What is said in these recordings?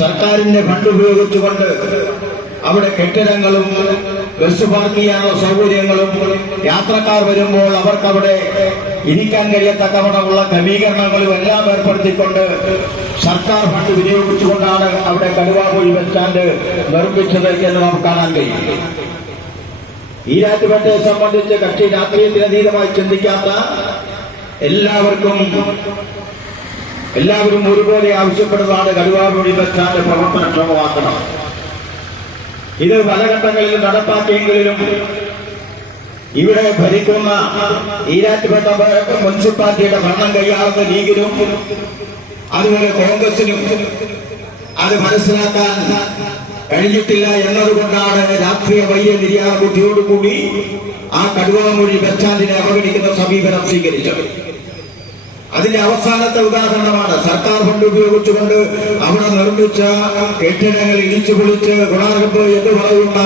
സർക്കാരിന്റെ ഫണ്ട് ഉപയോഗിച്ചുകൊണ്ട് അവിടെ കെട്ടിടങ്ങളും ബസ് പാർക്ക് ചെയ്യാനുള്ള സൗകര്യങ്ങളും യാത്രക്കാർ വരുമ്പോൾ അവർക്കവിടെ ഇരിക്കാൻ കഴിയത്തക്കവണ്ണമുള്ള ക്രമീകരണങ്ങളും എല്ലാം ഏർപ്പെടുത്തിക്കൊണ്ട് സർക്കാർ ഫണ്ട് വിനിയോഗിച്ചുകൊണ്ടാണ് അവിടെ കടുവാകുഴി ബസ് നിർമ്മിച്ചത് എന്ന് നമുക്ക് കാണാൻ കഴിയും. ഈരാറ്റുപേട്ടയെ സംബന്ധിച്ച് കക്ഷി രാഷ്ട്രീയത്തിനതീതമായി ചിന്തിക്കാത്ത എല്ലാവർക്കും എല്ലാവരും ഒരുപോലെ ആവശ്യപ്പെടുന്നതാണ് കടുവാകുഴി ബസ്റ്റാൻഡ് പ്രവർത്തന പ്രവർത്തനക്ഷമമാക്കണം ഇത് പല ഘട്ടങ്ങളിൽ നടപ്പാക്കിയെങ്കിലും ഇവിടെ ഭരിക്കുന്ന ഈരാറ്റുപേട്ട മുനിസിപ്പാലിറ്റിയുടെ ഭരണം കൈയാളുന്ന ലീഗിനും അതുപോലെ കോൺഗ്രസിനും അത് മനസ്സിലാക്കാൻ കഴിഞ്ഞിട്ടില്ല എന്നതുകൊണ്ടാണ് രാഷ്ട്രീയ വലിയ നിര്യാത ബുദ്ധിയോടുകൂടി ആ കടുവാമൊഴി ബസ്റ്റാൻഡിനെ സ്റ്റാൻഡിനെ അവഗണിക്കുന്ന സമീപനം സ്വീകരിച്ചത്. അതിന്റെ അവസാനത്തെ ഉദാഹരണമാണ് സർക്കാർ ഫണ്ട് ഉപയോഗിച്ചുകൊണ്ട് അവിടെ നിർമ്മിച്ച കെട്ടിടങ്ങൾ ഇടിച്ചു പൊളിച്ച് ഗുണാർഹത്ത് എന്ന് പറയുന്ന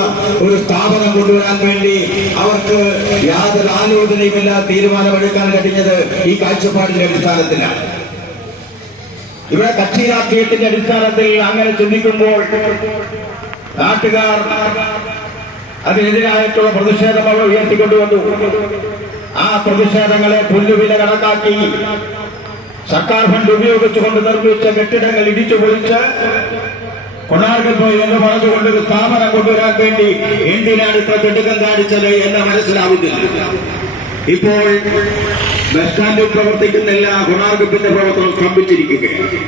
ഒരു സ്ഥാപനം കൊണ്ടുവരാൻ വേണ്ടി അവർക്ക് യാതൊരു ആലോചനയുമില്ല തീരുമാനമെടുക്കാൻ കഴിഞ്ഞത് ഈ കാഴ്ചപ്പാടിന്റെ അടിസ്ഥാനത്തിലാണ്. ഇവിടെ കക്ഷി രാഷ്ട്രീയത്തിന്റെ അടിസ്ഥാനത്തിൽ അങ്ങനെ ചിന്തിക്കുമ്പോൾ നാട്ടുകാർ അതിനെതിരായിട്ടുള്ള പ്രതിഷേധം അവർ ഉയർത്തിക്കൊണ്ടുവന്നു. ആ പ്രതിഷേധങ്ങളെ പുല്ലുവില കണക്കാക്കി. സർക്കാർ ഫണ്ട് ഉപയോഗിച്ചുകൊണ്ട് നിർമ്മിച്ച കെട്ടിടങ്ങൾ ഇടിച്ചു പൊളിച്ച് കൊണാർക്കൽ പോയി എന്ന് പറഞ്ഞുകൊണ്ട് ഒരു സ്ഥാപനം കൊണ്ടുവരാൻ വേണ്ടി എന്തിനാണ് ഇത്ര കെട്ടിടം കാണിച്ചത് എന്ന് മനസ്സിലാവുന്നില്ല. ഇപ്പോൾ ബസ് സ്റ്റാൻഡിൽ പ്രവർത്തിക്കുന്നില്ല കൊണാർക്കപ്പിന്റെ പ്രവർത്തനം സ്തംഭിച്ചിരിക്കുകയാണ്.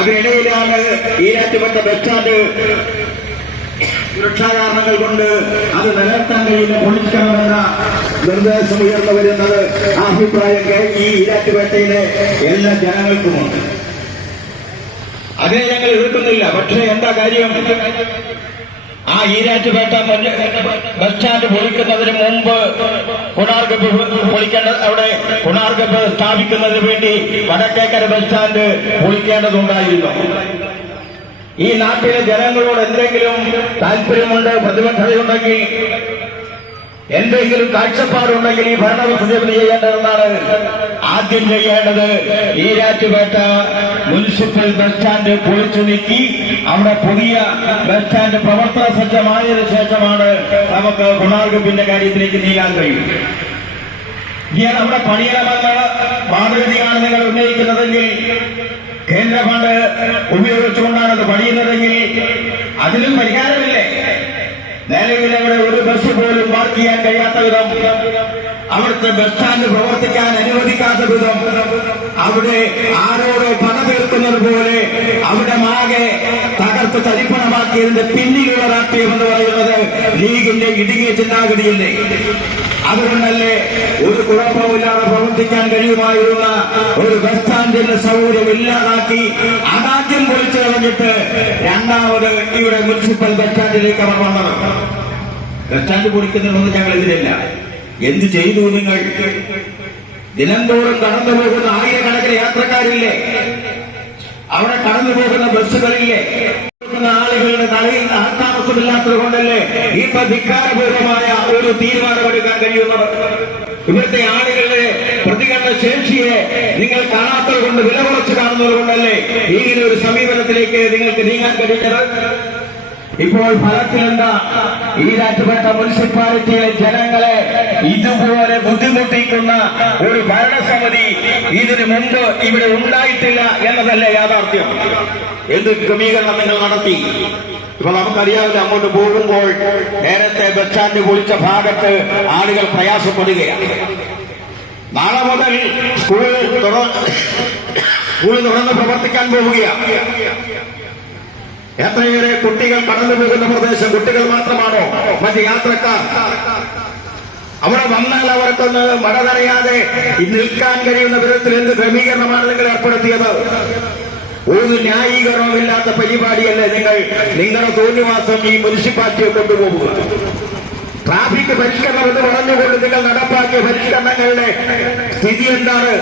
അതിനിടയിലാണ് ഈരാറ്റുപെട്ട ബസ് സ്റ്റാൻഡ് സുരക്ഷാ കാരണങ്ങൾ കൊണ്ട് അത് നിലനിർത്താൻ കഴിയില്ല പൊളിക്കണമെന്ന നിർദ്ദേശം ഉയർന്നു വരുന്നത് ആ അഭിപ്രായം ഈ ഈരാറ്റുപേട്ടയിലെ എല്ലാ ജനങ്ങൾക്കുമുണ്ട്. അതിനെ ഞങ്ങൾ എതിർക്കുന്നില്ല പക്ഷേ എന്താ കാര്യം? ആ ഈരാറ്റുപേട്ട ബസ് സ്റ്റാൻഡ് പൊളിക്കുന്നതിന് മുമ്പ് കുണാർഗപ്പ് പൊളിക്കേണ്ട അവിടെ കുണാർഗപ്പ് സ്ഥാപിക്കുന്നതിന് വേണ്ടി വടക്കേക്കര ബസ് സ്റ്റാൻഡ് പൊളിക്കേണ്ടതുണ്ടായിരുന്നു. ഈ നാട്ടിലെ ജനങ്ങളോട് എന്തെങ്കിലും താല്പര്യമുണ്ട് പ്രതിബദ്ധതയുണ്ടെങ്കിൽ എന്തെങ്കിലും കാഴ്ചപ്പാടുണ്ടെങ്കിൽ ഈ ഭരണവിസർജനം ചെയ്യേണ്ടതെന്നാണ് ആദ്യം ചെയ്യേണ്ടത് ഈരാറ്റുപേട്ട മുനിസിപ്പൽ ബസ് സ്റ്റാൻഡ് പൊളിച്ചു നീക്കി അവിടെ പുതിയ ബസ് സ്റ്റാൻഡ് പ്രവർത്തന സജ്ജമായതിനു ശേഷമാണ് നമുക്ക് ഗുണാർഗപ്പിന്റെ കാര്യത്തിലേക്ക് നീങ്ങാൻ കഴിയും. നമ്മുടെ പണിയണമെന്ന മാതൃകയാണ് നിങ്ങൾ ഉന്നയിക്കുന്നതെങ്കിൽ കേന്ദ്ര ഫണ്ട് ഉപയോഗിച്ചുകൊണ്ടാണ് അത് പണിയുന്നതെങ്കിൽ അതിലും പരിഹാരമില്ലേ? നിലവിൽ അവിടെ ഒരു ബസ് പോലും പാർക്ക് ചെയ്യാൻ കഴിയാത്ത വിധം അവിടുത്തെ ബസ് സ്റ്റാൻഡ് പ്രവർത്തിക്കാൻ അനുവദിക്കാത്ത വിധം അവിടെ ആരോട് പണ തീർക്കുന്നത് പോലെ അവിടെ മാകെ തകർത്ത് തരിപ്പണമാക്കിയതിന്റെ പിന്നിലുള്ള രാഷ്ട്രീയം എന്ന് പറയുന്നത് ലീഗിന്റെ ഇടുങ്ങിയ ചിന്താഗതിയില്ലേ? അതുകൊണ്ടല്ലേ ഒരു കുഴപ്പമില്ലാതെ പ്രവർത്തിക്കാൻ കഴിയുമായിരുന്ന ഒരു ബസ് സ്റ്റാൻഡിന്റെ സൗകര്യം ഇല്ലാതാക്കി അതാദ്യം പൊളിച്ചു കളഞ്ഞിട്ട് രണ്ടാമത് ഇവിടെ മുനിസിപ്പൽ ബസ് സ്റ്റാൻഡിലേക്ക് അവർ വന്നത്. ബസ് സ്റ്റാൻഡ് പൊളിക്കുന്നതൊന്നും ഞങ്ങൾ എതിരല്ല. എന്ത് ചെയ്തു നിങ്ങൾ? ദിനംതോറും കടന്നു പോകുന്ന ആയിരക്കണക്കിന് യാത്രക്കാരില്ലേ? അവിടെ കടന്നു പോകുന്ന ബസ്സുകളില്ലേ? ആളുകളുടെ തലയിൽ ആത്മാവസ്ഥമില്ലാത്തത് കൊണ്ടല്ലേ ഇപ്പൊ ധിക്കാരപൂർവമായ ഒരു തീരുമാനമെടുക്കാൻ കഴിയുന്നവർ ഇവിടുത്തെ ആളുകളുടെ പ്രതികരണ ശേഷിയെ നിങ്ങൾ കാണാത്തത് കൊണ്ട് വില കുറച്ച് കാണുന്നത് കൊണ്ടല്ലേ ഇങ്ങനെ ഒരു സമീപനത്തിലേക്ക് നിങ്ങൾക്ക് നീങ്ങാൻ കഴിയുന്നത്? ഇപ്പോൾ ഫലത്തിലെന്താ? രാജ്യപ്പെട്ട മുനിസിപ്പാലിറ്റിയിലെ ജനങ്ങളെ ഇതുപോലെ ബുദ്ധിമുട്ടിക്കുന്ന ഒരു ഭരണസമിതി ഇതിനു മുമ്പ് ഇവിടെ ഉണ്ടായിട്ടില്ല എന്നതല്ല യാഥാർത്ഥ്യം? എന്ത് ക്രമീകരണം നിങ്ങൾ നടത്തി? ഇപ്പൊ നമുക്കറിയാവുന്ന അങ്ങോട്ട് പോകുമ്പോൾ നേരത്തെ ബസ് കുളിച്ച ഭാഗത്ത് ആളുകൾ പ്രയാസപ്പെടുകയാണ്. നാളെ മുതൽ സ്കൂൾ സ്കൂളിൽ തുറന്ന് പ്രവർത്തിക്കാൻ പോവുകയാണ്. എത്രയേറെ കുട്ടികൾ കടന്നു പോകുന്ന പ്രദേശം കുട്ടികൾ മാത്രമാണോ? മറ്റ് യാത്രക്കാർ. അവിടെ വന്നാൽ അവർക്കൊന്ന് മഴ നനയാതെ നിൽക്കാൻ കഴിയുന്ന വിധത്തിൽ എന്ത് ക്രമീകരണമാണ് നിങ്ങൾ ഏർപ്പെടുത്തിയത്? ഒരു ന്യായീകരണമില്ലാത്ത പരിപാടിയല്ലേ നിങ്ങൾ നിങ്ങളുടെ തോന്നിവാസം ഈ മുനിസിപ്പാലിറ്റിയെ കൊണ്ടുപോകുക? ട്രാഫിക് പരിഷ്കരണം എന്ന് പറഞ്ഞുകൊണ്ട് നിങ്ങൾ നടപ്പാക്കിയ പരിഷ്കരണങ്ങളുടെ സ്ഥിതി എന്താണ്?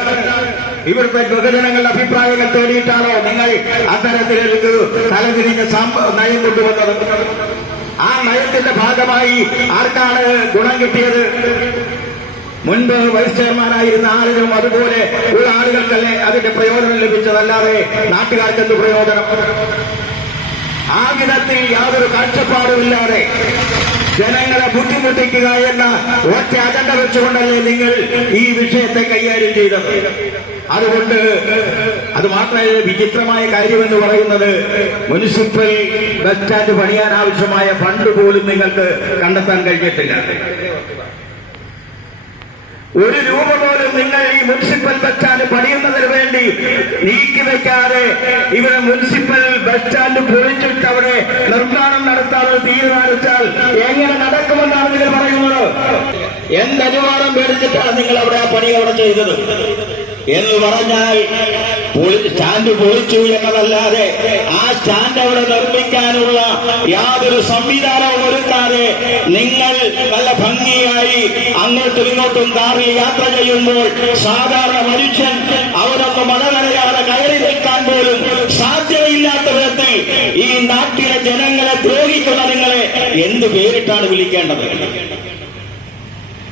ഇവിടുത്തെ ബഹുജനങ്ങളുടെ അഭിപ്രായങ്ങൾ തേടിയിട്ടാണോ നിങ്ങൾ അത്തരത്തിലേക്ക് തലതിരിഞ്ഞ നയം കൊണ്ടുവന്നത്? ആ നയത്തിന്റെ ഭാഗമായി ആർക്കാണ് ഗുണം കിട്ടിയത്? മുൻപ് വൈസ് ചെയർമാനായിരുന്ന ആളുകളും അതുപോലെ ഉള്ള ആളുകൾക്കല്ലേ അതിന്റെ പ്രയോജനം ലഭിച്ചതല്ലാതെ നാട്ടുകാർക്ക് എന്ത് പ്രയോജനം? ആ വിധത്തിൽ യാതൊരു കാഴ്ചപ്പാടുമില്ലാതെ ജനങ്ങളെ ബുദ്ധിമുട്ടിക്കുക എന്ന ഒറ്റ അജണ്ട വെച്ചുകൊണ്ടല്ലേ നിങ്ങൾ ഈ വിഷയത്തെ കൈകാര്യം ചെയ്തത്? അതുകൊണ്ട് അത് മാത്രമേ വിചിത്രമായ കാര്യമെന്ന് പറയുന്നത്. മുനിസിപ്പൽ ബസ് സ്റ്റാൻഡ് പണിയാൻ ആവശ്യമായ ഫണ്ട് പോലും നിങ്ങൾക്ക് കണ്ടെത്താൻ കഴിഞ്ഞിട്ടില്ല. ഒരു രൂപ പോലും നിങ്ങൾ ഈ മുനിസിപ്പൽ ബസ് സ്റ്റാൻഡ് പണിയുന്നതിന് വേണ്ടി നീക്കി വെക്കാതെ ഇവിടെ മുനിസിപ്പൽ ബസ് സ്റ്റാൻഡ് പൊളിച്ചിട്ട് അവിടെ നിർമ്മാണം നടത്താതെ തീരുമാനിച്ചാൽ എങ്ങനെ നടക്കുമെന്നാണ് നിങ്ങൾ പറയുന്നത്? എന്തനുവാദം മേടിച്ചിട്ടാണ് നിങ്ങൾ അവിടെ ആ പണി അവിടെ ചെയ്തത്? എന്ന് പറഞ്ഞാൽ സ്റ്റാൻഡ് പൊളിച്ചു എന്നതല്ലാതെ ആ സ്റ്റാൻഡ് അവിടെ നിർമ്മിക്കാനുള്ള യാതൊരു സംവിധാനവും ഒരുക്കാതെ നിങ്ങൾ നല്ല ഭംഗിയായി അങ്ങോട്ടും ഇങ്ങോട്ടും കാറിൽ യാത്ര ചെയ്യുമ്പോൾ സാധാരണ മനുഷ്യൻ അവരൊക്കെ മഴ കയറി നിൽക്കാൻ പോലും സാധ്യതയില്ലാത്ത വിധത്തിൽ ഈ നാട്ടിലെ ജനങ്ങളെ ദ്രോഹിക്കുന്ന നിങ്ങളെ എന്ത് പേരിട്ടാണ് വിളിക്കേണ്ടത്?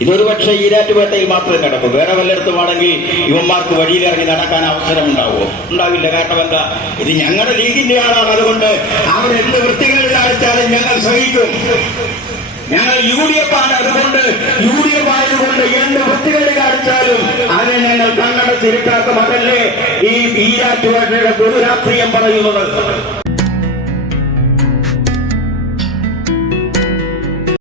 ഇതൊരു പക്ഷേ ഈരാറ്റുപേട്ടയിൽ മാത്രമേ നടക്കൂ. വേറെ വല്ലയിടത്തുമാണെങ്കിൽ ഇവന്മാർക്ക് വഴിയിലിറങ്ങി നടക്കാൻ അവസരം ഉണ്ടാവുമോ ഉണ്ടാവില്ല. കാരണം എന്താ? ഇത് ഞങ്ങളുടെ ലീഗിന്റെ ആളാണ്. അതുകൊണ്ട് അവരെന്ത് വൃത്തികൾ കാണിച്ചാലും ഞങ്ങൾ സഹിക്കും. ഞങ്ങൾ യു ഡി എഫ് ആണ്. അതുകൊണ്ട് യു ഡി എഫ് ആയതുകൊണ്ട് എന്ത് വൃത്തികൾ കാണിച്ചാലും അതിനെ ഞങ്ങൾ കണ്ണട അതല്ലേ ഈ ഈരാറ്റുപേട്ടയുടെ പൊതുരാഷ്ട്രീയം പറയുന്നത്.